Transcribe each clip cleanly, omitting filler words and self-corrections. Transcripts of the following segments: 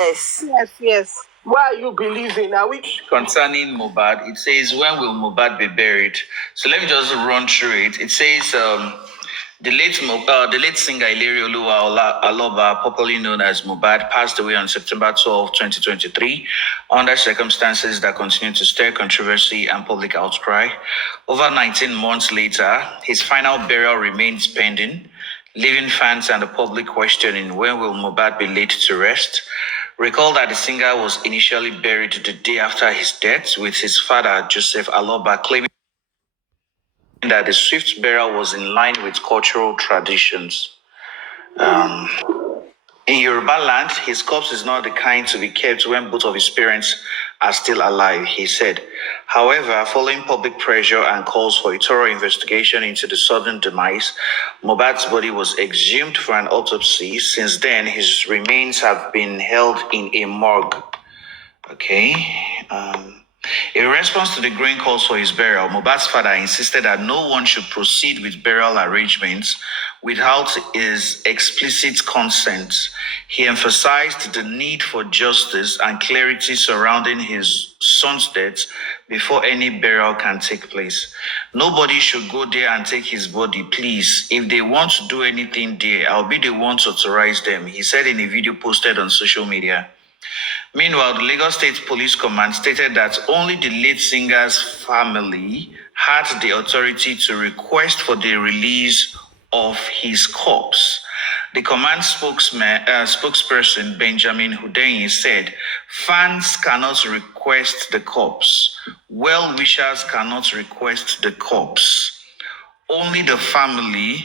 Yes. Why are you believing? Are we concerning Mohbad? It says, when will Mohbad be buried? So let me just run through it. It says the late singer Iliri Aloba, popularly known as Mohbad, passed away on September 12, 2023, under circumstances that continue to stir controversy and public outcry. Over 19 months later, his final burial remains pending, leaving fans and the public questioning when will Mohbad be laid to rest. Recall that the singer was initially buried the day after his death, with his father, Joseph Aloba, claiming that the swift burial was in line with cultural traditions. In Yoruba land, his corpse is not the kind to be kept when both of his parents are still alive, he said. However, following public pressure and calls for a thorough investigation into the sudden demise, Mohbad's body was exhumed for an autopsy. Since then, his remains have been held in a morgue. Okay. In response to the growing calls for his burial, Mohbad's father insisted that no one should proceed with burial arrangements without his explicit consent. He emphasized the need for justice and clarity surrounding his son's death before any burial can take place. Nobody should go there and take his body, please. If they want to do anything there, I'll be the one to authorize them, he said in a video posted on social media. Meanwhile, the Lagos State Police Command stated that only the late singer's family had the authority to request for the release of his corpse. The command spokesperson, Benjamin Hundeyin, said, fans cannot request the corpse. Well-wishers cannot request the corpse. Only the family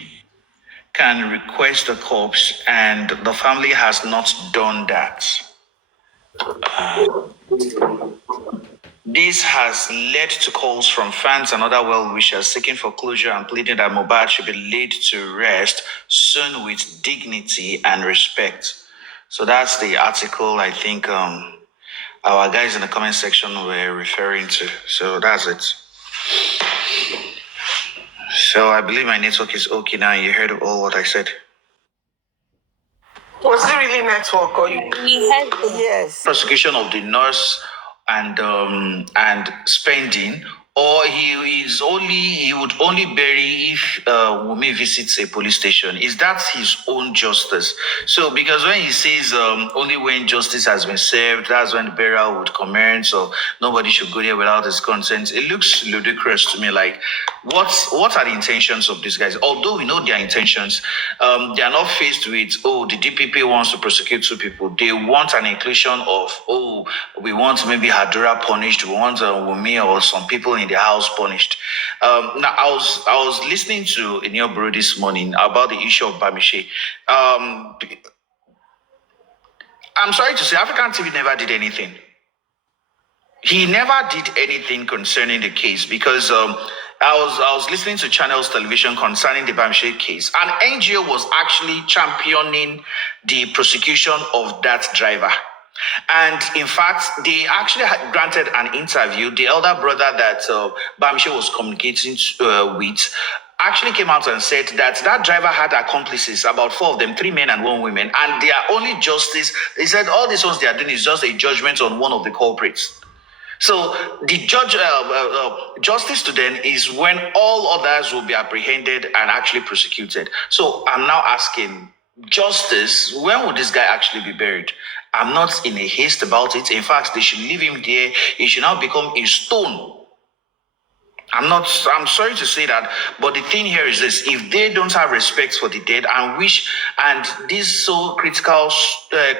can request the corpse, and the family has not done that. This has led to calls from fans and other well-wishers seeking for closure and pleading that Mohbad should be laid to rest soon with dignity and respect. So that's the article I think our guys in the comment section were referring to. So that's it. So I believe my network is okay now. You heard all what I said. was it really network or you? Yes. Prosecution of the nurse and spending, or he would only bury if Wumi visits a police station. Is that his own justice? So because when he says only when justice has been served, that's when the burial would commence, or nobody should go there without his consent, it looks ludicrous to me. Like, what are the intentions of these guys? Although we know their intentions, they are not faced with, the DPP wants to prosecute two people. They want an inclusion of, we want maybe Hadura punished, we want Wumi or some people in the house punished. Now, I was listening to Enio this morning about the issue of Bamishe. I'm sorry to say, African TV never did anything. He never did anything concerning the case because I was listening to Channels Television concerning the Bamishe case. An NGO was actually championing the prosecution of that driver. And in fact, they actually had granted an interview. The elder brother that Bamishe was communicating with actually came out and said that that driver had accomplices, about 4 of them, 3 men and 1 woman, and their only justice, they said all these ones they are doing is just a judgment on one of the culprits. So the justice to them is when all others will be apprehended and actually prosecuted. So I'm now asking, justice, when will this guy actually be buried? I'm not in a haste about it. In fact, they should leave him there. He should now become a stone. I'm sorry to say that, but the thing here is this: if they don't have respect for the dead and these so critical, I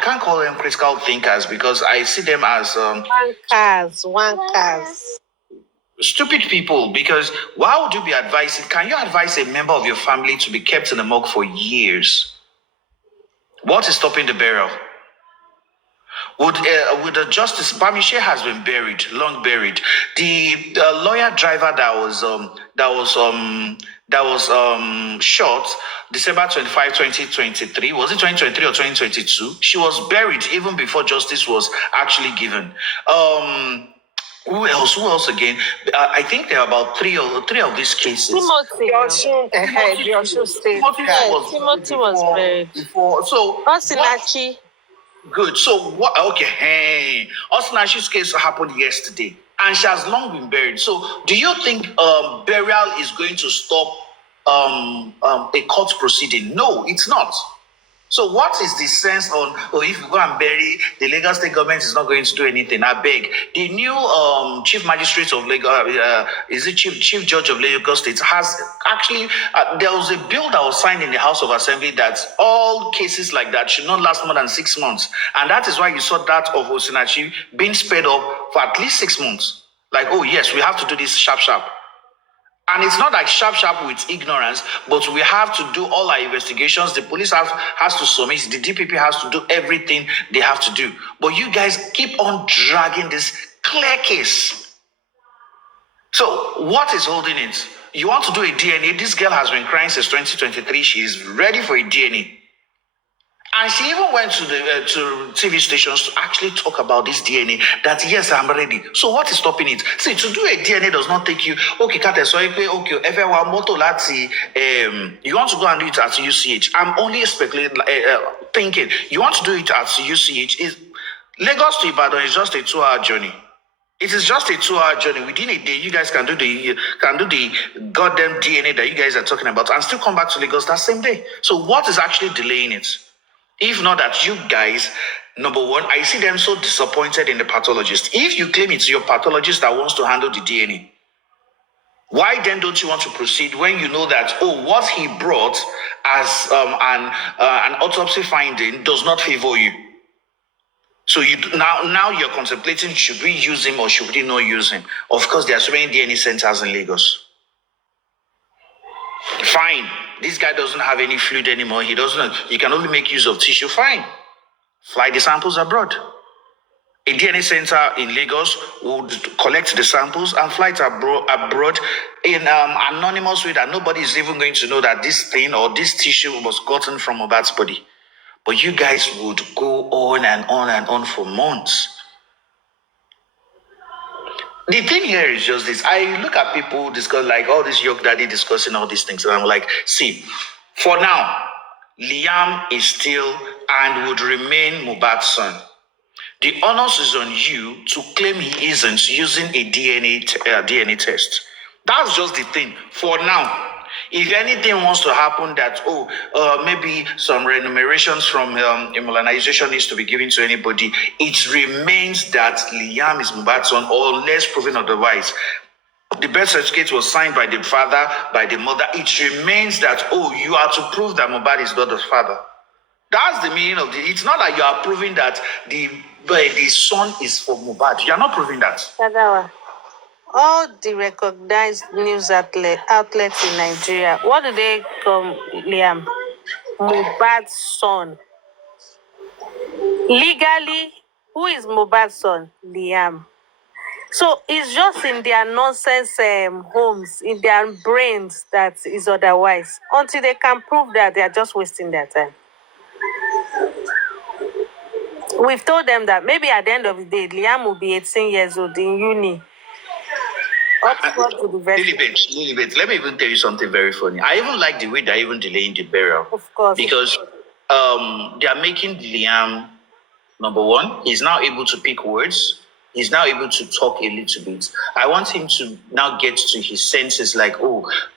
can't call them critical thinkers because I see them as wankers. Stupid people. Because why would you be advising? Can you advise a member of your family to be kept in the morgue for years? What is stopping the burial? With the justice, Bamishe has been buried, long buried. The lawyer driver that was shot December 25, 2023. Was it 2023 or 2022? She was buried even before justice was actually given. Who else? Who else again? I think there are about three of these cases. Timothy. The Osun State. Timothy was buried. Before, so Osinachi. good. So what? Okay, hey, Osinachi's case happened yesterday, and she has long been buried. So, do you think burial is going to stop a court proceeding? No, it's not. So what is the sense on, if you go and bury, the Lagos state government is not going to do anything? I beg. The new chief magistrate of Lagos, is it chief judge of Lagos state, has actually, there was a bill that was signed in the House of Assembly that all cases like that should not last more than 6 months. And that is why you saw that of Osinachi being sped up for at least 6 months. Like, oh yes, we have to do this sharp. And it's not like sharp with ignorance, but we have to do all our investigations. The police has to submit, the DPP has to do everything they have to do. But you guys keep on dragging this clear case. So what is holding it? You want to do a DNA? This girl has been crying since 2023. She is ready for a DNA. And she even went to the to TV stations to actually talk about this DNA, that yes, I'm ready. So what is stopping it? See, to do a DNA does not take you, okay, Kate, so okay, everyone moto lati, you want to go and do it at UCH. I'm only speculating, thinking, you want to do it at UCH. Lagos to Ibadan is just a 2-hour journey. It is just a 2-hour journey. Within a day, you guys can do the goddamn DNA that you guys are talking about and still come back to Lagos that same day. So what is actually delaying it? If not that you guys, number one, I see them so disappointed in the pathologist. If you claim it's your pathologist that wants to handle the DNA, why then don't you want to proceed when you know that, what he brought as an autopsy finding does not favor you? So you now you're contemplating, should we use him or should we not use him? Of course, there are so many DNA centers in Lagos. Fine. This guy doesn't have any fluid anymore. He can only make use of tissue. Fine. Fly the samples abroad. A DNA center in Lagos would collect the samples and fly it abroad in anonymous way that nobody is even going to know that this thing or this tissue was gotten from Mohbad's body. But you guys would go on and on for months. The thing here is just this. I look at people discuss, like all this young daddy discussing all these things, and I'm like, see, for now, Liam is still and would remain Mohbad's son. The onus is on you to claim he isn't using a DNA test. That's just the thing. For now, if anything wants to happen that, maybe some remunerations from immunization needs to be given to anybody, it remains that Liam is Mohbad's son, or less proven otherwise. The birth certificate was signed by the father, by the mother. It remains that, you are to prove that Mohbad is not the father. That's the meaning of it. It's not that you are proving that the son is for Mohbad. You are not proving that. Kadawa. All the recognized news outlets in Nigeria, what do they call Liam? Mohbad's son. Legally, who is Mohbad's son? Liam. So it's just in their nonsense homes, in their brains, that is otherwise. Until they can prove that, they are just wasting their time. We've told them that maybe at the end of the day, Liam will be 18 years old in uni. Lilibet, let me even tell you something very funny. I even like the way they're even delaying the burial. Of course. Because they are making Liam, number one, he's now able to pick words. He's now able to talk a little bit. I want him to now get to his senses, like,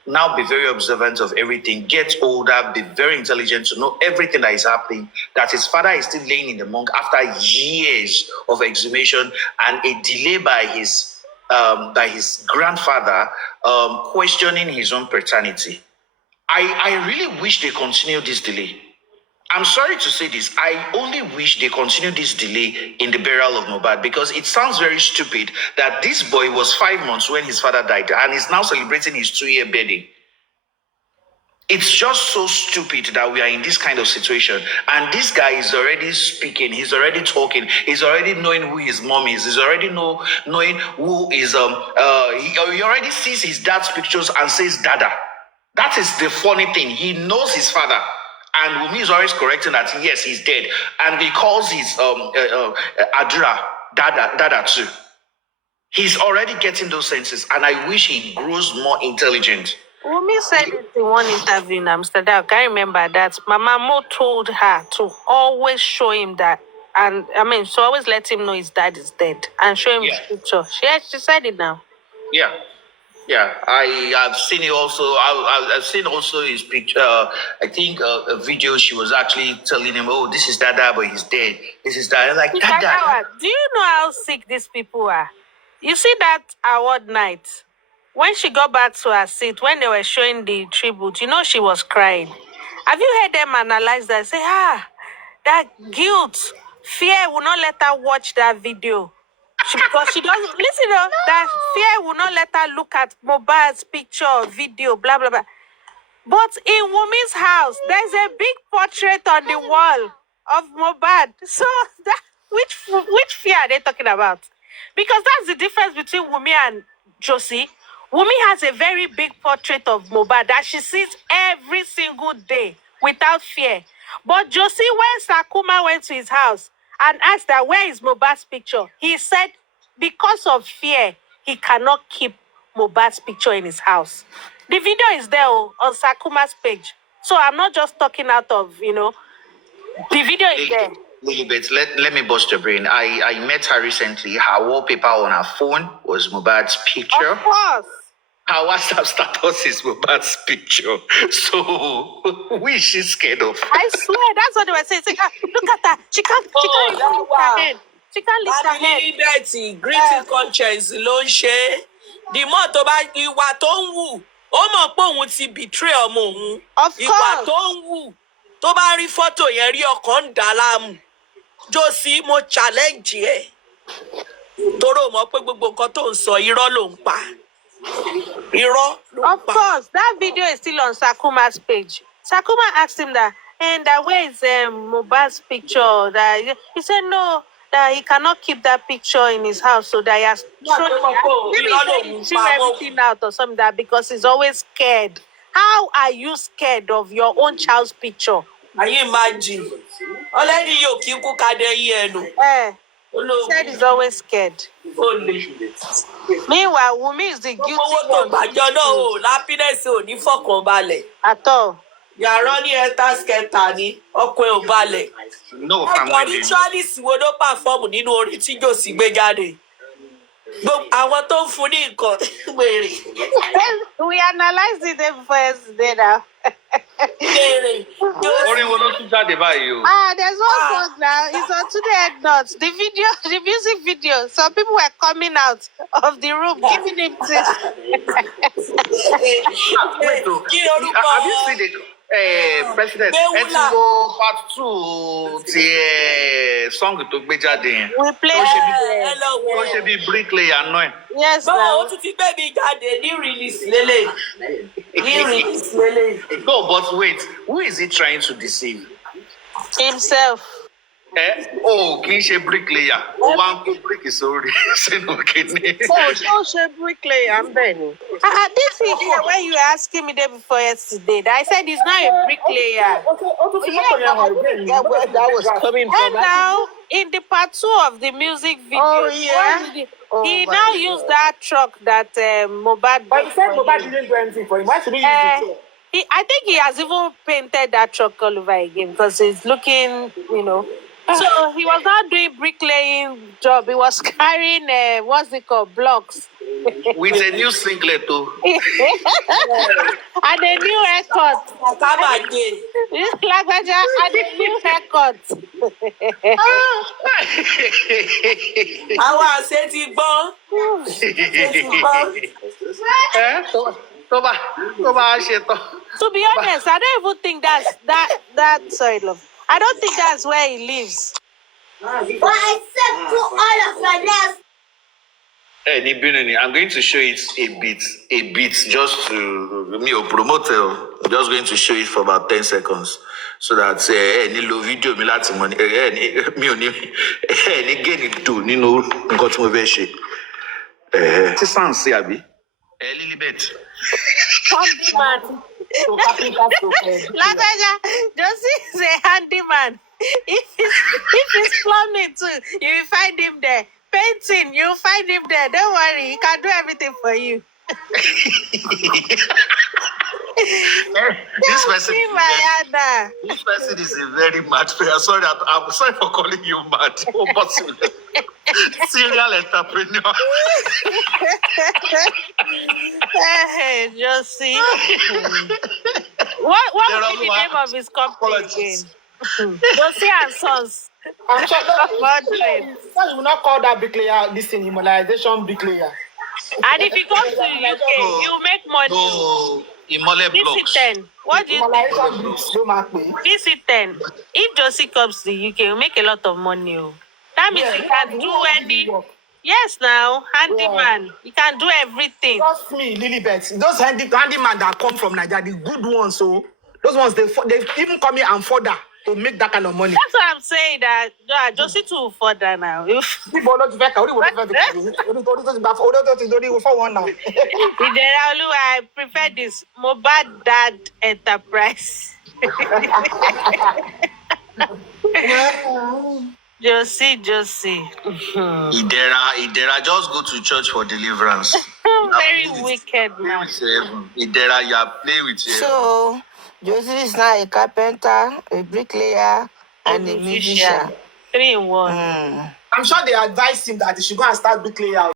now be very observant of everything, get older, be very intelligent to know everything that is happening, that his father is still laying in the morgue after years of exhumation and a delay by his grandfather questioning his own paternity. I really wish they continue this delay. I'm sorry to say this. I only wish they continue this delay in the burial of Mohbad, because it sounds very stupid that this boy was 5 months when his father died and is now celebrating his 2-year birthday. It's just so stupid that we are in this kind of situation. And this guy is already speaking. He's already talking. He's already knowing who his mom is. He's already knowing who is, he already sees his dad's pictures and says, Dada. That is the funny thing. He knows his father. And Wumi is always correcting that, yes, he's dead. And he calls his Adra Dada too. He's already getting those senses, and I wish he grows more intelligent. Wumi said it in one interview in Amsterdam. I can't remember that. Mama Mo told her to always show him that. And I mean, so always let him know his dad is dead and show him his picture. She said it now. Yeah. Yeah, I have seen it also. I've seen also his picture. I think a video she was actually telling him, "Oh, this is Dada, but he's dead. This is that." I'm like, Dada. Do you know how sick these people are? You see that award night when she got back to her seat when they were showing the tribute. You know she was crying. Have you heard them analyze that? Say, that guilt, fear will not let her watch that video. Because she doesn't listen. That fear will not let her look at Mohbad's picture, video, blah blah blah. But in Wumi's house, there's a big portrait on the wall of Mohbad. So that which fear are they talking about? Because that's the difference between Wumi and Josie. Wumi has a very big portrait of Mohbad that she sees every single day without fear. But Josie, when Sakuma went to his house and asked her, where is Mohbad's picture? He said, because of fear, he cannot keep Mohbad's picture in his house. The video is there on Sakuma's page. So I'm not just talking out of, the video is there. Lilibet, let me bust your brain. I met her recently. Her wallpaper on her phone was Mohbad's picture. Of course. Her WhatsApp status is Mohbad's picture. So, who is she scared of? I swear, that's what they were saying. Look at her. She can't lift her head. She can't lift her head. Liberty, greeting conscience ló ń ṣe. The more tó bá ìwà tó ń wù, ó mọ̀ pé òun ti betray ọmọ òun. Of course. Ìwà tó ń wù, tó bá rí fọ́tò yẹn rí ọkàn ń dà láàmú. Josie, mo challenge ẹ. Toro mọ̀ pé gbogbo nǹkan tó ń sọ irọ́ ló ń pa. Of course, that video is still on Sakuma's page. Sakuma asked him that, and where is Mohbad's picture? That he said no, that he cannot keep that picture in his house, so that he has threw everything out or something that because he's always scared. How are you scared of your own child's picture? Can you imagine? Already you keep cooking He said he's always scared. Meanwhile, Wumi is the guilty one. Happiness At all. You are running enter skater ni ọkọ ẹ ò balẹ̀. No, I'm ritualist wo ló perform nínú orin tí Josie gbé jáde. Àwọn tó ń fún ní nǹkan wèrè. We analyzed it before yesterday now. Orin wo ló tún jáde báyìí o? There's one song now. It's on Today Head Nuts. The video, the music video. Some people were coming out of the room giving him this. Wait, have you seen the president? Ẹ ti wo part 2 ti song tó gbé jáde yẹn. We play. Ó ṣe bí bricklayer náà. Yes. Báwo ó tún ti gbé mi jáde ní release lélẹ̀. No, but wait, who is he trying to deceive? Himself. Kì í ṣe bricklayer. Ó wá ń kó brick sórí sínú kìíní. Ṣe bricklayer, I'm Benny. This is when you were asking me there before yesterday. I said he's not a bricklayer. That was coming from. And now, in the part 2 of the music video, he now used that truck that Mohbad. But he said Mohbad didn't do anything for him. Why should he use the truck? I think he has even painted that truck all over again because it's looking, So he was not doing bricklaying job. He was carrying what's it called, blocks. With a new singlet too. And a new haircut. Lagbaja and a new haircut. Àwọn àṣẹ ti gbọ́n. To be honest, I don't even think that sorry, love. I don't think that's where he lives. But except to all of your nails. I'm going to show it a bit, just to me or promoter. I'm just going to show it for about 10 seconds. So that any low video me láti money me ò ní gain do nínú nǹkan tí mo fẹ́ ṣe. Ti sound sí àbí? Lilibet. Handyman. Lagbaja, Josie is a handyman. If he's plumbing too, you will find him there. painting. You'll find him there. Don't worry. He can do everything for you. This person, See my Ada. this person is a very mad player. Sorry, I'm sorry for calling you mad. Oh, but serial entrepreneur. Just see. What would be the name of his company Apologies. again? Josie and Sons. I'm sure Moderate. you will not call that bricklayer this thing, immunization bricklayer. And if you go to UK, you make money. No, Imole blocks. DC10. What do you think? Immunization bricks, don't mark me. DC10. If Josie comes to the UK, you make a lot of money. Oh. That means you can do any. Yes, now handyman. You can do everything. Trust me, Lilibet. Those handyman that come from Nigeria, the good ones, so those ones they even come here and further to make that kind of money. That's what I'm saying. That Josie too further now. I prefer this Mobad Dad Enterprise. Josie. Idera, just go to church for deliverance. Very wicked man. Idera, you are playing with you. So, Josie is now a carpenter, a bricklayer, and a musician. 3 in 1. I'm sure they advised him that he should go and start bricklayer.